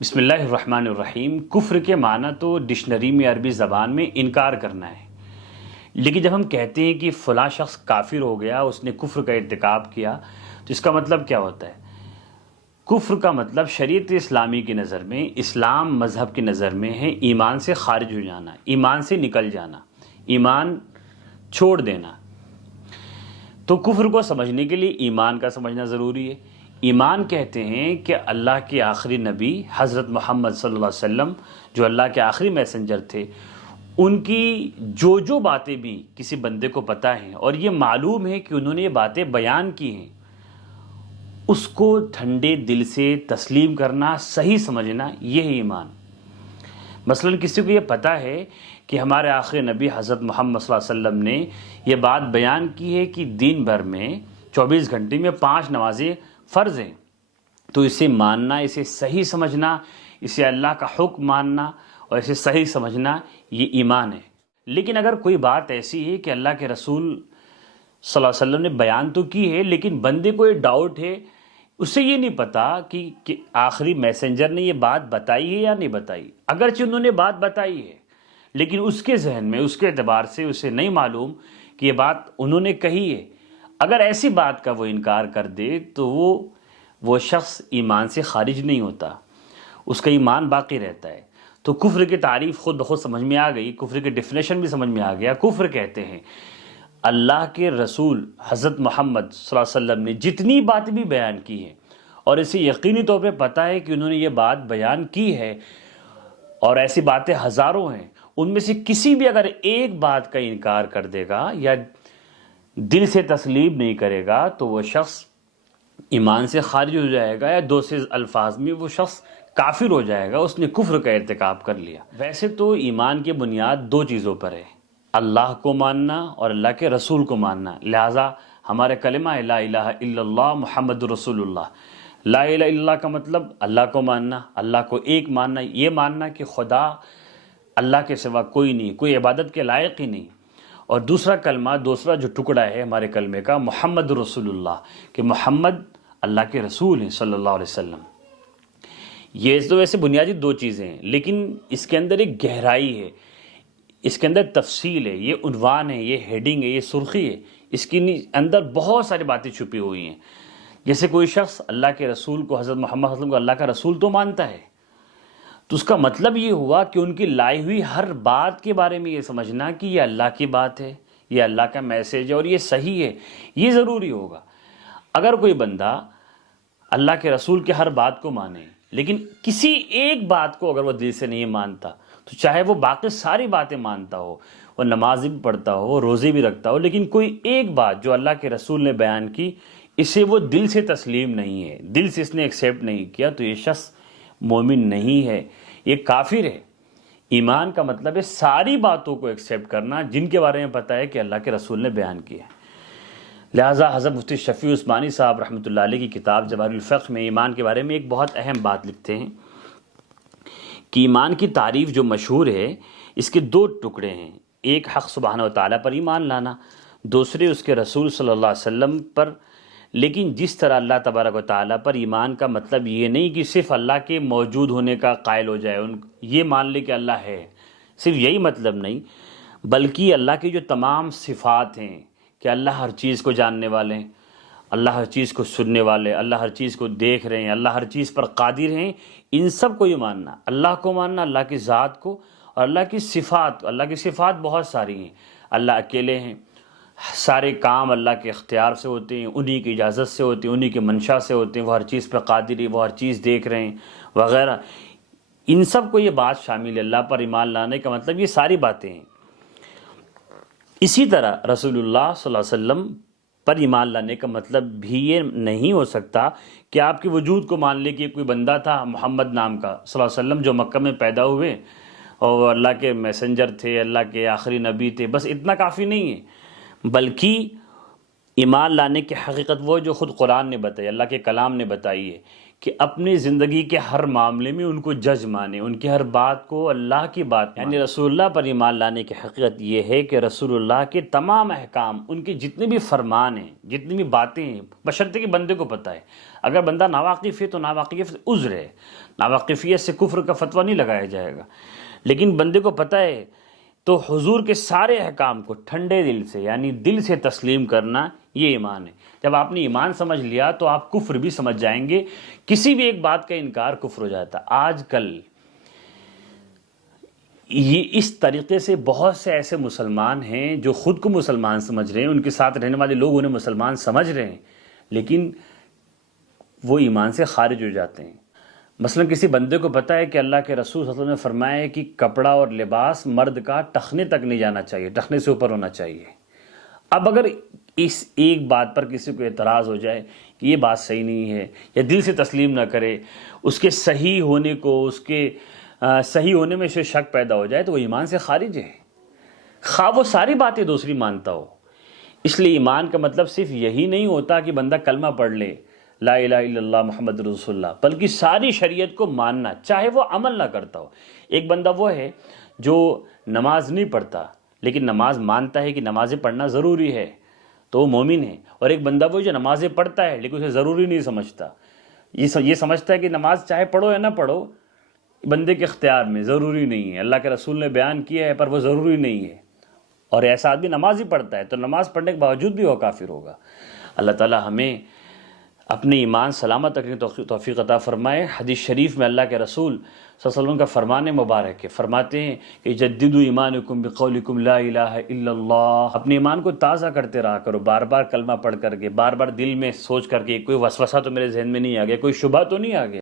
بسم اللہ الرحمن الرحیم۔ کفر کے معنی تو ڈکشنری میں عربی زبان میں انکار کرنا ہے، لیکن جب ہم کہتے ہیں کہ فلاں شخص کافر ہو گیا، اس نے کفر کا ارتکاب کیا، تو اس کا مطلب کیا ہوتا ہے؟ کفر کا مطلب شریعت اسلامی کی نظر میں، اسلام مذہب کی نظر میں ہے ایمان سے خارج ہو جانا، ایمان سے نکل جانا، ایمان چھوڑ دینا۔ تو کفر کو سمجھنے کے لیے ایمان کا سمجھنا ضروری ہے۔ ایمان کہتے ہیں کہ اللہ کے آخری نبی حضرت محمد صلی اللہ علیہ وسلم جو اللہ کے آخری میسنجر تھے، ان کی جو باتیں بھی کسی بندے کو پتہ ہیں اور یہ معلوم ہے کہ انہوں نے یہ باتیں بیان کی ہیں، اس کو ٹھنڈے دل سے تسلیم کرنا، صحیح سمجھنا، یہ ہے ایمان۔ مثلا کسی کو یہ پتہ ہے کہ ہمارے آخری نبی حضرت محمد صلی اللہ علیہ وسلم نے یہ بات بیان کی ہے کہ دن بھر میں 24 گھنٹے میں 5 نمازیں فرض ہیں، تو اسے ماننا، اسے صحیح سمجھنا، اسے اللہ کا حکم ماننا اور اسے صحیح سمجھنا، یہ ایمان ہے۔ لیکن اگر کوئی بات ایسی ہے کہ اللہ کے رسول صلی اللہ علیہ وسلم نے بیان تو کی ہے، لیکن بندے کو یہ ڈاؤٹ ہے، اسے یہ نہیں پتا کہ آخری میسنجر نے یہ بات بتائی ہے یا نہیں بتائی، اگرچہ انہوں نے بات بتائی ہے، لیکن اس کے ذہن میں، اس کے اعتبار سے اسے نہیں معلوم کہ یہ بات انہوں نے کہی ہے، اگر ایسی بات کا وہ انکار کر دے تو وہ شخص ایمان سے خارج نہیں ہوتا، اس کا ایمان باقی رہتا ہے۔ تو کفر کی تعریف خود بخود سمجھ میں آ گئی، کفر کی ڈیفینیشن بھی سمجھ میں آ گیا۔ کفر کہتے ہیں اللہ کے رسول حضرت محمد صلی اللہ علیہ وسلم نے جتنی باتیں بھی بیان کی ہیں اور اسے یقینی طور پہ پتہ ہے کہ انہوں نے یہ بات بیان کی ہے، اور ایسی باتیں ہزاروں ہیں، ان میں سے کسی بھی اگر ایک بات کا انکار کر دے گا یا دل سے تسلیم نہیں کرے گا تو وہ شخص ایمان سے خارج ہو جائے گا، یا دوسرے الفاظ میں وہ شخص کافر ہو جائے گا، اس نے کفر کا ارتکاب کر لیا۔ ویسے تو ایمان کی بنیاد 2 چیزوں پر ہے، اللہ کو ماننا اور اللہ کے رسول کو ماننا، لہٰذا ہمارے کلمہ لا الہ الا اللہ محمد رسول اللہ۔ لا الہ الا اللہ کا مطلب اللہ کو ماننا، اللہ کو ایک ماننا، یہ ماننا کہ خدا اللہ کے سوا کوئی نہیں، کوئی عبادت کے لائق ہی نہیں۔ اور دوسرا کلمہ، دوسرا جو ٹکڑا ہے ہمارے کلمے کا، محمد رسول اللہ، کہ محمد اللہ کے رسول ہیں صلی اللہ علیہ وسلم۔ یہ تو ویسے بنیادی 2 چیزیں ہیں، لیکن اس کے اندر ایک گہرائی ہے، اس کے اندر تفصیل ہے، یہ عنوان ہے، یہ ہیڈنگ ہے، یہ سرخی ہے، اس کے اندر بہت ساری باتیں چھپی ہوئی ہیں۔ جیسے کوئی شخص اللہ کے رسول کو، حضرت محمد صلی اللہ علیہ وسلم کو اللہ کا رسول تو مانتا ہے، تو اس کا مطلب یہ ہوا کہ ان کی لائی ہوئی ہر بات کے بارے میں یہ سمجھنا کہ یہ اللہ کی بات ہے، یہ اللہ کا میسیج ہے اور یہ صحیح ہے، یہ ضروری ہوگا۔ اگر کوئی بندہ اللہ کے رسول کے ہر بات کو مانے، لیکن کسی ایک بات کو اگر وہ دل سے نہیں مانتا، تو چاہے وہ باقی ساری باتیں مانتا ہو، وہ نماز بھی پڑھتا ہو، وہ روزے بھی رکھتا ہو، لیکن کوئی ایک بات جو اللہ کے رسول نے بیان کی، اسے وہ دل سے تسلیم نہیں ہے، دل سے اس نے ایکسیپٹ نہیں کیا، تو یہ شخص مومن نہیں ہے، یہ کافر ہے۔ ایمان کا مطلب ہے ساری باتوں کو ایکسیپٹ کرنا جن کے بارے میں پتہ ہے کہ اللہ کے رسول نے بیان کیا ہے۔ لہٰذا حضرت مفتی شفیع عثمانی صاحب رحمۃ اللہ علیہ کی کتاب جواہر الفقہ میں ایمان کے بارے میں ایک بہت اہم بات لکھتے ہیں کہ ایمان کی تعریف جو مشہور ہے، اس کے 2 ٹکڑے ہیں، ایک حق سبحانہ و تعالیٰ پر ایمان لانا، دوسرے اس کے رسول صلی اللہ علیہ وسلم پر۔ لیکن جس طرح اللہ تبارک و تعالیٰ پر ایمان کا مطلب یہ نہیں کہ صرف اللہ کے موجود ہونے کا قائل ہو جائے، یہ مان لے کہ اللہ ہے، صرف یہی مطلب نہیں، بلکہ اللہ کی جو تمام صفات ہیں کہ اللہ ہر چیز کو جاننے والے ہیں، اللہ ہر چیز کو سننے والے، اللہ ہر چیز کو دیکھ رہے ہیں، اللہ ہر چیز پر قادر ہیں، ان سب کو یہ ماننا، اللہ کو ماننا، اللہ کی ذات کو، اور اللہ کی صفات، اللہ کی صفات بہت ساری ہیں، اللہ اکیلے ہیں، سارے کام اللہ کے اختیار سے ہوتے ہیں، انہی کی اجازت سے ہوتے ہیں، انہی کے منشا سے ہوتے ہیں، وہ ہر چیز پہ قادر ہے، وہ ہر چیز دیکھ رہے ہیں وغیرہ، ان سب کو یہ بات شامل ہے۔ اللہ پر ایمان لانے کا مطلب یہ ساری باتیں ہیں۔ اسی طرح رسول اللہ صلی اللہ علیہ وسلم پر ایمان لانے کا مطلب بھی یہ نہیں ہو سکتا کہ آپ کے وجود کو مان لے کہ کوئی بندہ تھا محمد نام کا صلی اللہ علیہ وسلم جو مکہ میں پیدا ہوئے اور اللہ کے میسنجر تھے، اللہ کے آخری نبی تھے، بس اتنا کافی نہیں ہے، بلکہ ایمان لانے کی حقیقت وہ جو خود قرآن نے بتائی، اللہ کے کلام نے بتائی ہے کہ اپنی زندگی کے ہر معاملے میں ان کو جج مانے، ان کی ہر بات کو اللہ کی بات، یعنی رسول اللہ پر ایمان لانے کی حقیقت یہ ہے کہ رسول اللہ کے تمام احکام، ان کے جتنے بھی فرمان ہیں، جتنی بھی باتیں ہیں، بشرطے کہ بندے کو پتہ ہے، اگر بندہ ناواقف ہے تو ناواقف عذر ہے، ناواقفیت سے کفر کا فتویٰ نہیں لگایا جائے گا، لیکن بندے کو پتہ ہے تو حضور کے سارے احکام کو ٹھنڈے دل سے یعنی دل سے تسلیم کرنا یہ ایمان ہے۔ جب آپ نے ایمان سمجھ لیا تو آپ کفر بھی سمجھ جائیں گے، کسی بھی ایک بات کا انکار کفر ہو جاتا۔ آج کل یہ اس طریقے سے بہت سے ایسے مسلمان ہیں جو خود کو مسلمان سمجھ رہے ہیں، ان کے ساتھ رہنے والے لوگ انہیں مسلمان سمجھ رہے ہیں، لیکن وہ ایمان سے خارج ہو جاتے ہیں۔ مثلا کسی بندے کو پتہ ہے کہ اللہ کے رسول صلی اللہ علیہ وسلم نے فرمایا ہے کہ کپڑا اور لباس مرد کا ٹخنے تک نہیں جانا چاہیے، ٹخنے سے اوپر ہونا چاہیے۔ اب اگر اس ایک بات پر کسی کو اعتراض ہو جائے کہ یہ بات صحیح نہیں ہے، یا دل سے تسلیم نہ کرے، اس کے صحیح ہونے کو، اس کے صحیح ہونے میں سے شک پیدا ہو جائے، تو وہ ایمان سے خارج ہے، خواہ وہ ساری باتیں دوسری مانتا ہو۔ اس لیے ایمان کا مطلب صرف یہی نہیں ہوتا کہ بندہ کلمہ پڑھ لے، لا الہ الا اللہ محمد رسول اللہ، بلکہ ساری شریعت کو ماننا، چاہے وہ عمل نہ کرتا ہو۔ ایک بندہ وہ ہے جو نماز نہیں پڑھتا لیکن نماز مانتا ہے کہ نمازیں پڑھنا ضروری ہے، تو وہ مومن ہے۔ اور ایک بندہ وہ جو نمازیں پڑھتا ہے لیکن اسے ضروری نہیں سمجھتا، یہ سمجھتا ہے کہ نماز چاہے پڑھو یا نہ پڑھو بندے کے اختیار میں، ضروری نہیں ہے، اللہ کے رسول نے بیان کیا ہے پر وہ ضروری نہیں ہے، اور ایسا آدمی نماز ہی پڑھتا ہے تو نماز پڑھنے کے باوجود بھی وہ کافر ہوگا۔ اللہ تعالی ہمیں اپنے ایمان سلامت رکھنے کی توفیق عطا فرمائے۔ حدیث شریف میں اللہ کے رسول صلی اللہ علیہ وسلم کا فرمان مبارک ہے، فرماتے ہیں کہ جددوا ایمانکم بقولکم لا الہ الا اللہ، اپنے ایمان کو تازہ کرتے رہا کرو، بار بار کلمہ پڑھ کر کے، بار بار دل میں سوچ کر کے، کوئی وسوسہ تو میرے ذہن میں نہیں آ گیا، کوئی شبہ تو نہیں آ گیا۔